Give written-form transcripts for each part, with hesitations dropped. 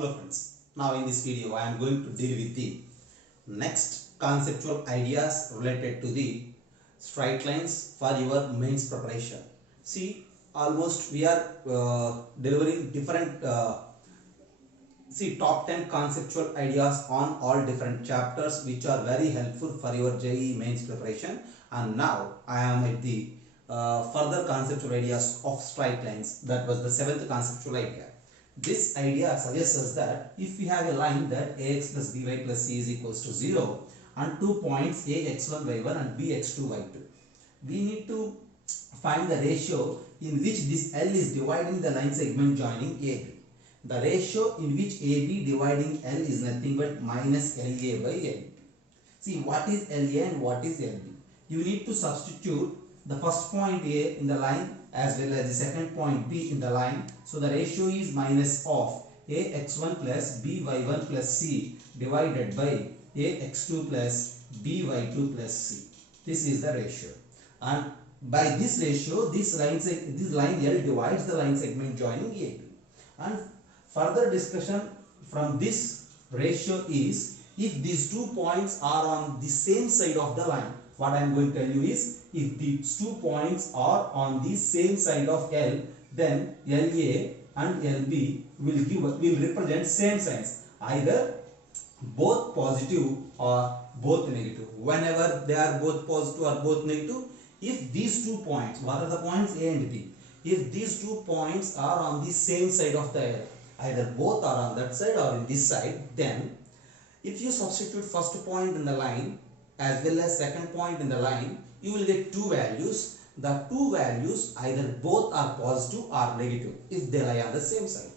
Hello friends, now in this video I am going to deal with the next conceptual ideas related to the straight lines for your mains preparation. See, almost we are delivering different top 10 conceptual ideas on all different chapters which are very helpful for your JEE mains preparation, and now I am at the further conceptual ideas of straight lines. That was the 7th conceptual idea. This idea suggests us that if we have a line that ax plus by plus c is equals to 0 and 2 points ax1 y1 and bx2 y2, we need to find the ratio in which this L is dividing the line segment joining AB. The ratio in which AB dividing L is nothing but minus LA by LB. See, what is LA and what is LB? You need to substitute the first point A in the line as well as the second point B in the line. So the ratio is minus of ax1 plus by1 plus c divided by ax2 plus by2 plus c. This is the ratio, and by this ratio this line L divides the line segment joining AB. And further discussion from this ratio is, if these 2 points are on the same side of the line, what I am going to tell you is, if these 2 points are on the same side of L, then LA and LB will represent same signs, either both positive or both negative. Whenever they are both positive or both negative, if these 2 points, what are the points A and B, if these 2 points are on the same side of the L, either both are on that side or in this side, then if you substitute first point in the line as well as second point in the line, you will get two values. The two values either both are positive or negative if they lie on the same side.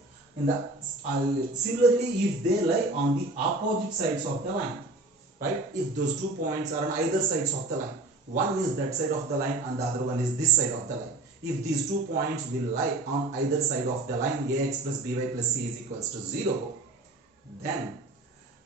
Similarly, if they lie on the opposite sides of the line, right? If those 2 points are on either sides of the line, one is that side of the line and the other one is this side of the line. If these 2 points will lie on either side of the line ax plus by plus c is equals to 0, then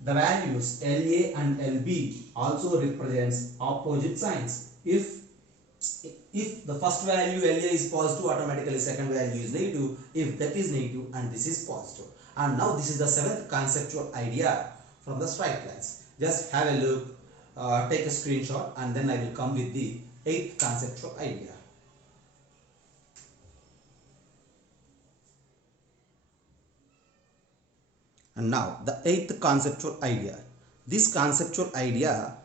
the values LA and LB also represents opposite signs. If the first value LA is positive, automatically second value is negative. If that is negative and this is positive. And now this is the 7th conceptual idea from the straight lines. Just have a look, take a screenshot, and then I will come with the 8th conceptual idea. And now the 8th conceptual idea. This conceptual idea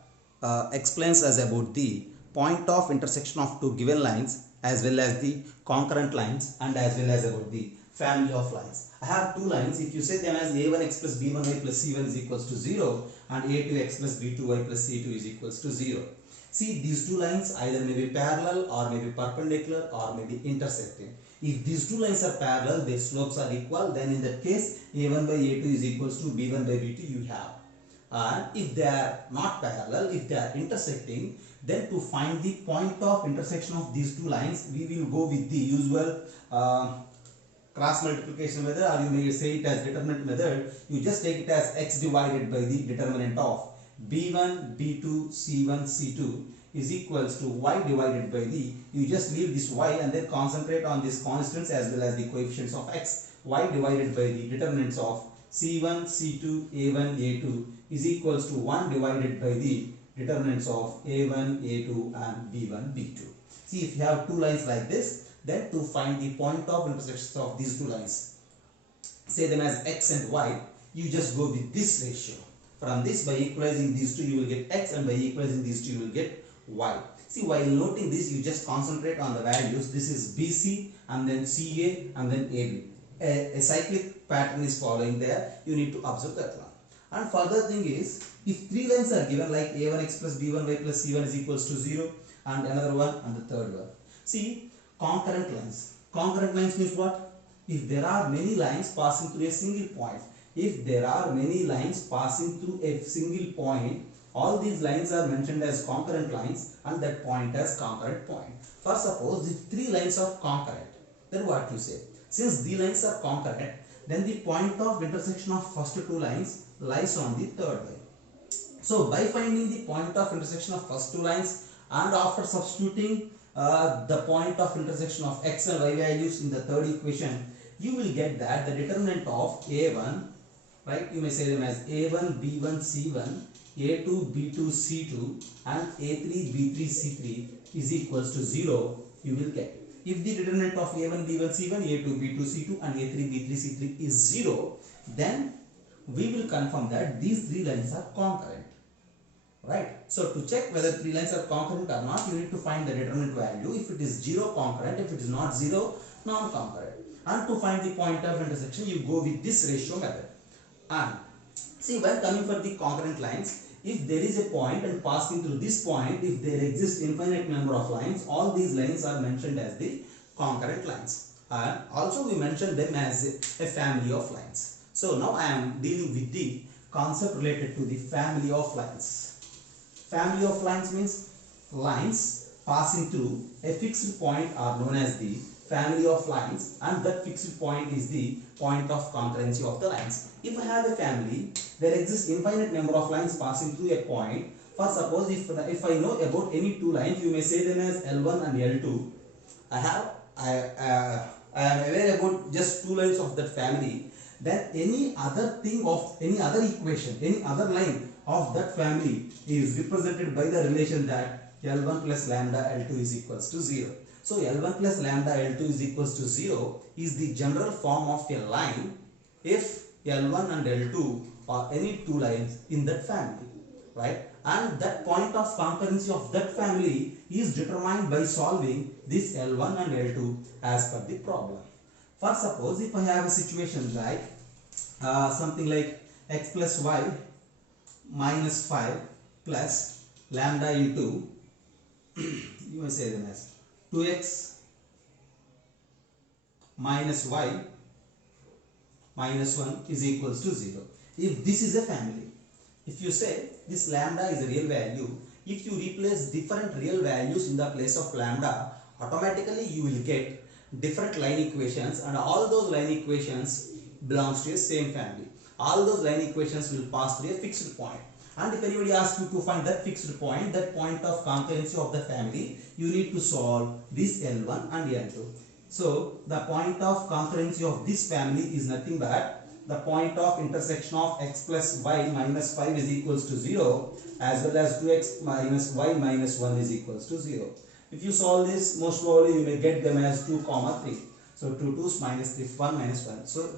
explains us about the point of intersection of two given lines as well as the concurrent lines and as well as about the family of lines. I have two lines. If you say them as a1x plus b1y plus c1 is equals to 0 and a2x plus b2y plus c2 is equals to 0. See, these two lines either may be parallel or may be perpendicular or may be intersecting. If these two lines are parallel, their slopes are equal, then in that case a1 by a2 is equals to b1 by b2 you have. And if they are not parallel, if they are intersecting, then to find the point of intersection of these two lines, we will go with the usual cross multiplication method, or you may say it as determinant method. You just take it as x divided by the determinant of b1, b2, c1, c2 is equals to y divided by the, you just leave this y and then concentrate on these constants as well as the coefficients of x. Y divided by the determinants of c1, c2, a1, a2 is equals to 1 divided by the determinants of a1, a2 and b1, b2. See, if you have two lines like this, then to find the point of intersection of these two lines, say them as x and y, you just go with this ratio. From this, by equalizing these two you will get x, and by equalizing these two you will get y. See, while noting this, you just concentrate on the values. This is BC and then CA and then AB. A cyclic pattern is following there. You need to observe that one. And further thing is, if three lines are given like a1x plus b1y plus c1 is equals to 0 and another one and the third one. See, concurrent lines. Concurrent lines means what? If there are many lines passing through a single point. If there are many lines passing through a single point, all these lines are mentioned as concurrent lines and that point as concurrent point. For suppose if three lines are concurrent, then what you say? Since the lines are concurrent, then the point of intersection of first two lines lies on the third line. So by finding the point of intersection of first two lines and after substituting the point of intersection of x and y values in the third equation, you will get that the determinant of a1 right? You may say them as A1, B1, C1, A2, B2, C2 and A3, B3, C3 is equals to 0, you will get. If the determinant of A1, B1, C1, A2, B2, C2 and A3, B3, C3 is 0, then we will confirm that these three lines are concurrent. Right. So to check whether three lines are concurrent or not, you need to find the determinant value. If it is 0, concurrent. If it is not 0, non-concurrent. And to find the point of intersection, you go with this ratio method. And see, when coming for the concurrent lines, if there is a point and passing through this point, if there exists infinite number of lines, all these lines are mentioned as the concurrent lines. And also we mentioned them as a family of lines. So now I am dealing with the concept related to the family of lines. Family of lines means lines passing through a fixed point are known as the family of lines, and that fixed point is the point of concurrency of the lines. If I have a family, there exists infinite number of lines passing through a point. For suppose if I know about any two lines, you may say them as L1 and L2. I am aware about just two lines of that family. Then any other thing of any other equation, any other line of that family is represented by the relation that L1 plus lambda L2 is equals to 0. So L1 plus lambda L2 is equals to 0 is the general form of a line if L1 and L2 are any two lines in that family, right? And that point of concurrency of that family is determined by solving this L1 and L2 as per the problem. For suppose if I have a situation like something like x plus y minus 5 plus lambda into you may say them as 2x minus y minus 1 is equals to 0. If this is a family, if you say this lambda is a real value, if you replace different real values in the place of lambda, automatically you will get different line equations, and all those line equations belongs to a same family. All those line equations will pass through a fixed point. And if anybody asks you to find that fixed point, that point of concurrency of the family, you need to solve this L1 and L2. So the point of concurrency of this family is nothing but the point of intersection of x plus y minus 5 is equals to 0 as well as 2x minus y minus 1 is equals to 0. If you solve this, most probably you may get them as 2 comma 3. So 2 2's minus 3, 1 minus 1. So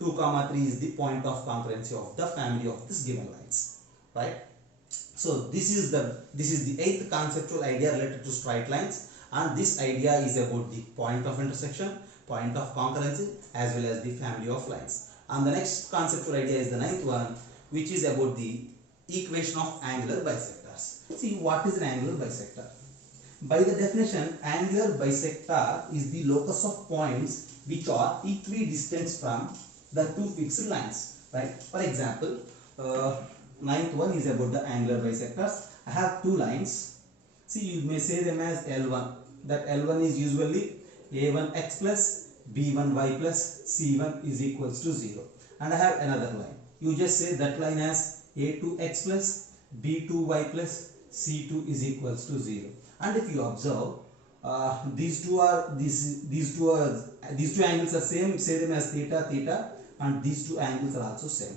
2 comma 3 is the point of concurrency of the family of this given lines, right? So this is the eighth conceptual idea related to straight lines, and this idea is about the point of intersection, point of concurrency as well as the family of lines. And the next conceptual idea is the ninth one, which is about the equation of angular bisectors. See, what is an angular bisector? By the definition, angular bisector is the locus of points which are equidistant from the two fixed lines, right? For example, ninth one is about the angular bisectors. I have two lines. See, you may say them as L1. That L1 is usually A1x plus B1y plus C1 is equals to 0. And I have another line. You just say that line as A2x plus B2y plus C2 is equals to 0. And if you observe, these two angles are same. Say them as theta, theta, and these two angles are also same.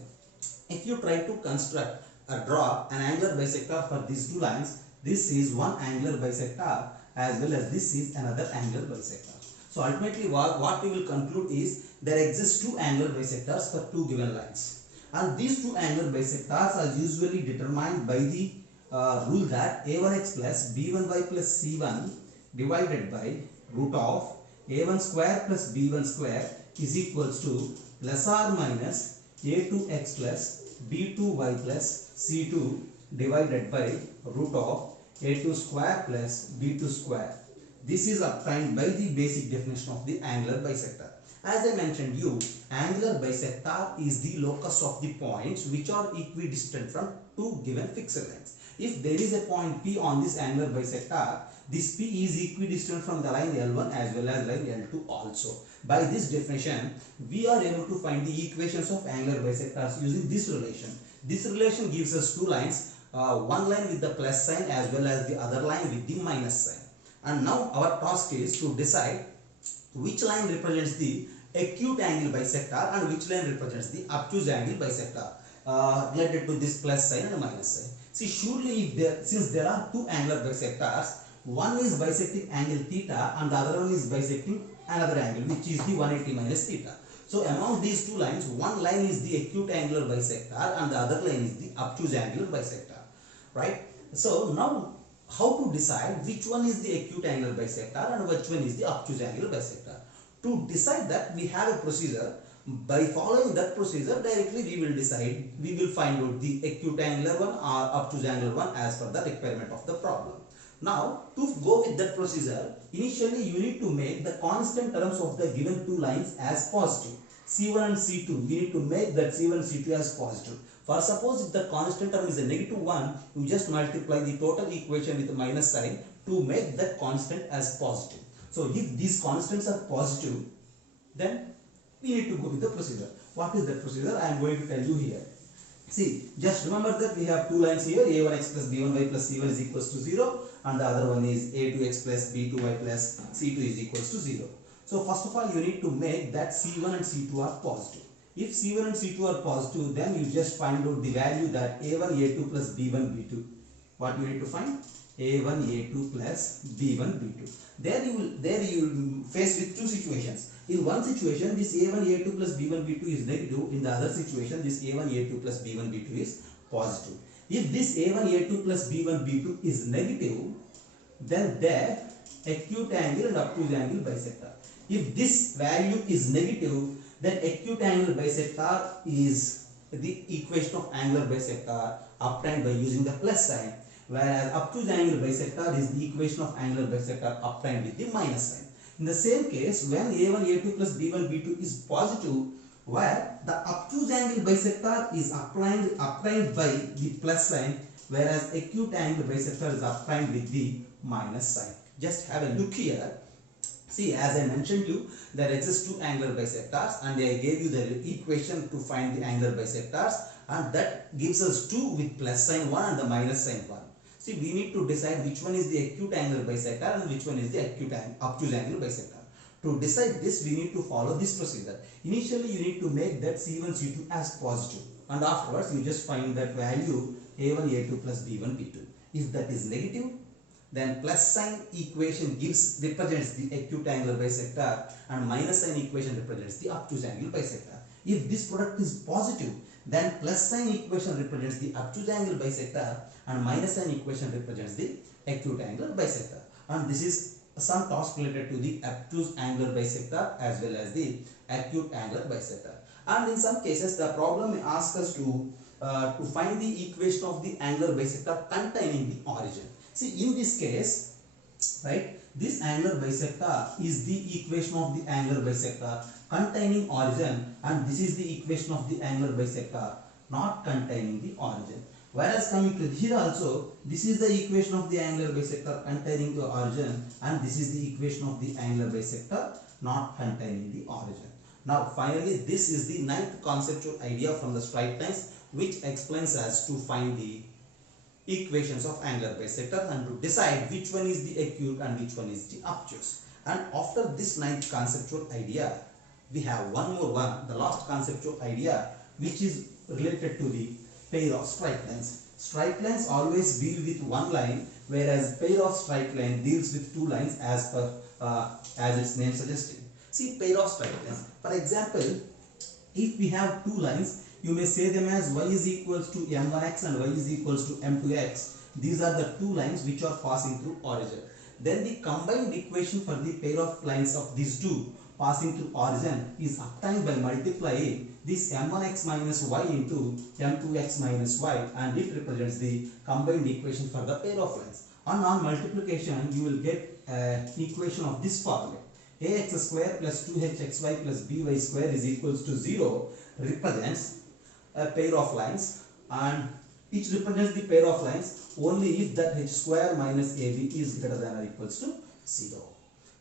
If you try to construct or draw an angular bisector for these two lines, this is one angular bisector as well as this is another angular bisector. So ultimately what we will conclude is there exist two angular bisectors for two given lines, and these two angular bisectors are usually determined by the rule that a1x plus b1y plus c1 divided by root of a1 square plus b1 square is equals to plus or minus a2x plus b2y plus c2 divided by root of a2 square plus b2 square. This is obtained by the basic definition of the angular bisector. As I mentioned you, angular bisector is the locus of the points which are equidistant from two given fixed lines. If there is a point P on this angular bisector, this P is equidistant from the line L1 as well as line L2 also. By this definition, we are able to find the equations of angular bisectors using this relation. This relation gives us two lines, one line with the plus sign as well as the other line with the minus sign. And now our task is to decide which line represents the acute angle bisector and which line represents the obtuse angle bisector related to this plus sign and minus sign. See, surely if since there are two angular bisectors, one is bisecting angle theta and the other one is bisecting another angle which is the 180 minus theta. So among these two lines, one line is the acute angular bisector and the other line is the obtuse angular bisector, right? So now how to decide which one is the acute angular bisector and which one is the obtuse angular bisector? To decide that, we have a procedure. By following that procedure, directly we will find out the acute angular one or obtuse angular one as per the requirement of the problem. Now, to go with that procedure, initially you need to make the constant terms of the given two lines as positive. C1 and C2, we need to make that C1 and C2 as positive. For suppose if the constant term is a -1, you just multiply the total equation with a minus sign to make that constant as positive. So if these constants are positive, then we need to go with the procedure. What is that procedure? I am going to tell you here. See, just remember that we have two lines here, a1x plus b1y plus c1 is equals to 0, and the other one is a2x plus b2y plus c2 is equals to 0. So first of all, you need to make that c1 and c2 are positive. If c1 and c2 are positive, then you just find out the value that a1 a2 plus b1 b2. What you need to find? a1 a2 plus b1 b2. There you will face with two situations. In one situation, this a1 a2 plus b1 b2 is negative. In the other situation, this a1 a2 plus b1 b2 is positive. If this a1 a2 plus b1 b2 is negative, then there acute angle and obtuse angle bisector. If this value is negative, then acute angle bisector is the equation of angular bisector obtained by using the plus sign, whereas obtuse angle bisector is the equation of angular bisector obtained with the minus sign. In the same case, when a1 a2 plus b1 b2 is positive, where the obtuse angle bisector is obtained by the plus sign, whereas acute angle bisector is obtained with the minus sign. Just have a look here. See, as I mentioned to you, there exist two angular bisectors, and I gave you the equation to find the angular bisectors, and that gives us 2 with plus sign 1 and the minus sign 1. See, we need to decide which one is the acute angular bisector and which one is the obtuse angular bisector. To decide this, we need to follow this procedure. Initially, you need to make that C1, C2 as positive, and afterwards you just find that value A1, A2 plus B1, B2. If that is negative, then plus sign equation represents the acute angular bisector and minus sign equation represents the obtuse angular bisector. If this product is positive, then plus sign equation represents the obtuse angle bisector and minus sign equation represents the acute angular bisector. And this is some task related to the obtuse angular bisector as well as the acute angular bisector. And in some cases, the problem may ask us to find the equation of the angular bisector containing the origin. See, in this case, right, this angular bisector is the equation of the angular bisector containing origin, and this is the equation of the angular bisector not containing the origin. Whereas coming to here also, this is the equation of the angular bisector containing the origin, and this is the equation of the angular bisector not containing the origin. Now finally, this is the 9th conceptual idea from the straight lines, which explains us to find the equations of angular bisectors and to decide which one is the acute and which one is the obtuse. And after this 9th conceptual idea, we have one more one, the last conceptual idea, which is related to the pair of straight lines. Straight lines always deal with one line, whereas pair of straight line deals with two lines as its name suggested. See, pair of straight lines. For example, if we have two lines, you may say them as y is equals to m1x and y is equals to m2x. These are the two lines which are passing through origin. Then the combined equation for the pair of lines of these two passing through origin is obtained by multiplying this m1x minus y into m2x minus y, and it represents the combined equation for the pair of lines. And on multiplication, you will get an equation of this formula. ax square plus 2hxy plus by square is equals to 0 represents a pair of lines, and it represents the pair of lines only if that h square minus ab is greater than or equals to 0.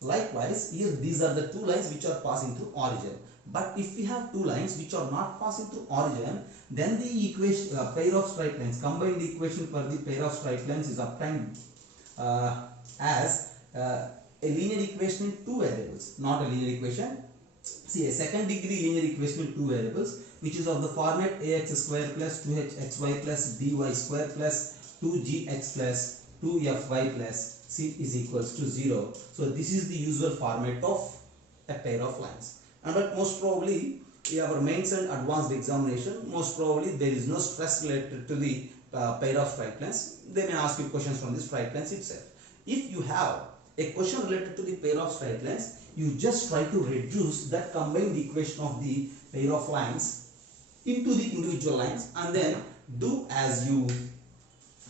Likewise, here these are the two lines which are passing through origin. But if we have two lines which are not passing through origin, then the equation pair of straight lines, combined equation for the pair of straight lines is obtained as a linear equation in two variables, not a linear equation See, a second degree linear equation in two variables, which is of the format ax square plus 2hxy plus dy square plus 2gx plus 2fy plus c is equals to 0. So this is the usual format of a pair of lines. And but most probably in our mains and advanced examination, most probably there is no stress related to the pair of straight lines. They may ask you questions from the straight lines itself. If you have a question related to the pair of straight lines, you just try to reduce that combined equation of the pair of lines into the individual lines and then do as you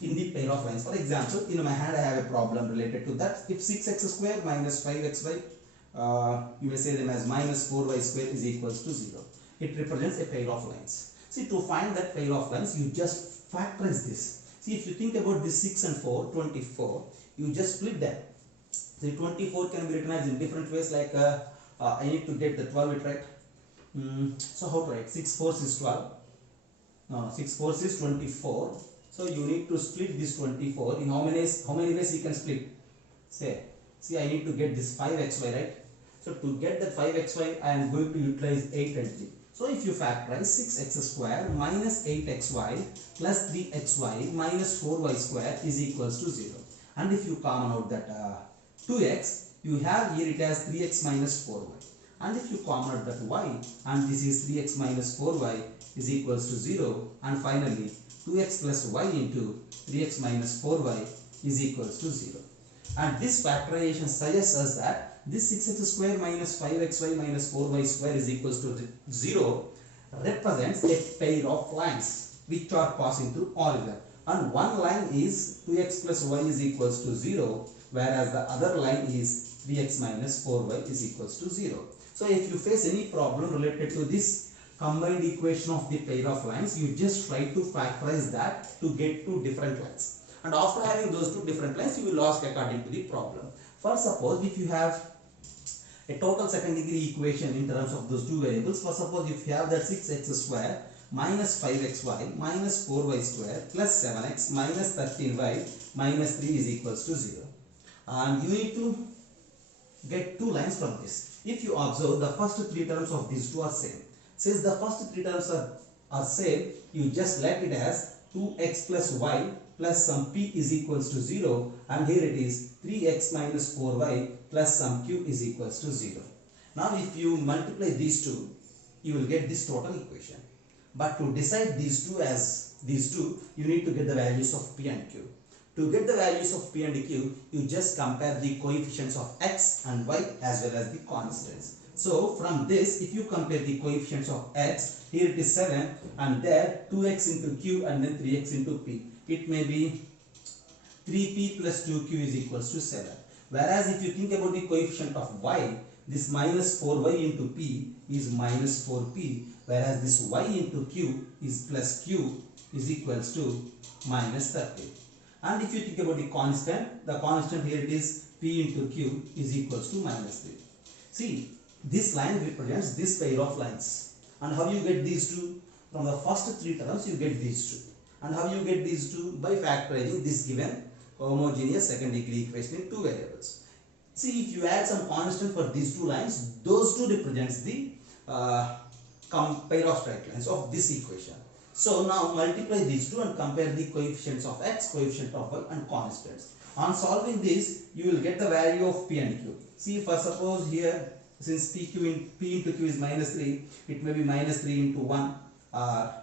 in the pair of lines. For example, in my hand I have a problem related to that. If 6x square minus 5xy, you may say them as minus 4y square is equals to 0. It represents a pair of lines. See, to find that pair of lines, you just factorize this. See, if you think about this 6 and 4, 24, you just split them. The 24 can be written as in different ways, like I need to get the 12 it right. So how to write? 6 fours is 12. No, 6 fours is 24. So you need to split this 24 in how many ways you can split? Say, see, I need to get this 5xy right. So to get that 5xy, I am going to utilize 8 and 3. So if you factorize 6x square minus 8xy plus 3xy minus 4y square is equals to 0. And if you common out that 2x, you have here it as 3x minus 4y. And if you common out that y, and this is 3x minus 4y is equals to 0. And finally, 2x plus y into 3x minus 4y is equals to 0. And this factorization suggests us that this 6x square minus 5xy minus 4y square is equals to 0 represents a pair of lines which are passing through origin. And one line is 2x plus y is equals to 0, whereas the other line is 3x minus 4y is equals to 0. So if you face any problem related to this combined equation of the pair of lines, you just try to factorize that to get two different lines. And after having those two different lines, you will ask according to the problem. For suppose if you have a total second degree equation in terms of those two variables, for suppose if you have that 6x square minus 5xy minus 4y square plus 7x minus 13y minus 3 is equals to 0. And you need to get two lines from this. If you observe, the first three terms of these two are same. Since the first three terms are same, you just let it as 2x plus y plus some p is equals to 0, and here it is 3x minus 4y plus some q is equals to 0. Now if you multiply these two, you will get this total equation. But to decide these two as these two, you need to get the values of p and q. To get the values of p and q, you just compare the coefficients of x and y as well as the constants. So from this, if you compare the coefficients of x, here it is 7 and there 2x into q and then 3x into p. It may be 3p plus 2q is equals to 7. Whereas if you think about the coefficient of y, this minus 4y into p is minus 4p, whereas this y into q is plus q is equals to minus 30. And if you think about the constant here it is p into q is equals to minus 3. See, this line represents this pair of lines. And how you get these two? From the first three terms you get these two. And how you get these two? By factorizing this given homogeneous second degree equation in two variables. See, if you add some constant for these two lines, those two represents the pair of straight lines of this equation. So now multiply these two and compare the coefficients of x, coefficient of y and constants. On solving this, you will get the value of p and q. See, for suppose here, since p into q is minus 3, it may be minus 3 into 1 or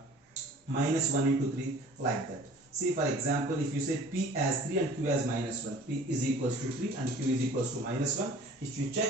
minus 1 into 3, like that. See, for example, if you say p as 3 and q as minus 1, p is equals to 3 and q is equals to minus 1. If you check,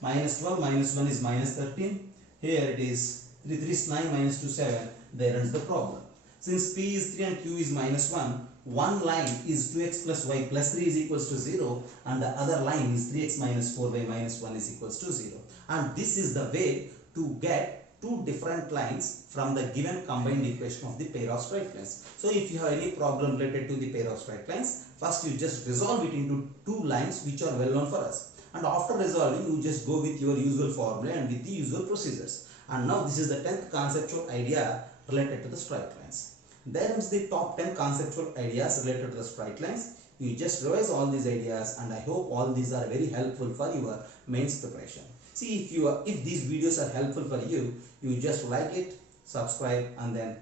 minus 12 minus 1 is minus 13. Here it is 3 3 is 9 minus 2 7. There ends the problem. Since p is 3 and q is minus 1, one line is 2x plus y plus 3 is equals to 0 and the other line is 3x minus 4y minus 1 is equals to 0. And this is the way to get two different lines from the given combined equation of the pair of straight lines. So if you have any problem related to the pair of straight lines, first you just resolve it into two lines which are well known for us. And after resolving, you just go with your usual formula and with the usual procedures. And now this is the 10th conceptual idea related to the straight lines. There is the top 10 conceptual ideas related to the straight lines. You just revise all these ideas and I hope all these are very helpful for your mains preparation. See, if these videos are helpful for you, you just like it, subscribe, and then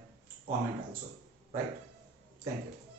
comment also, right? Thank you.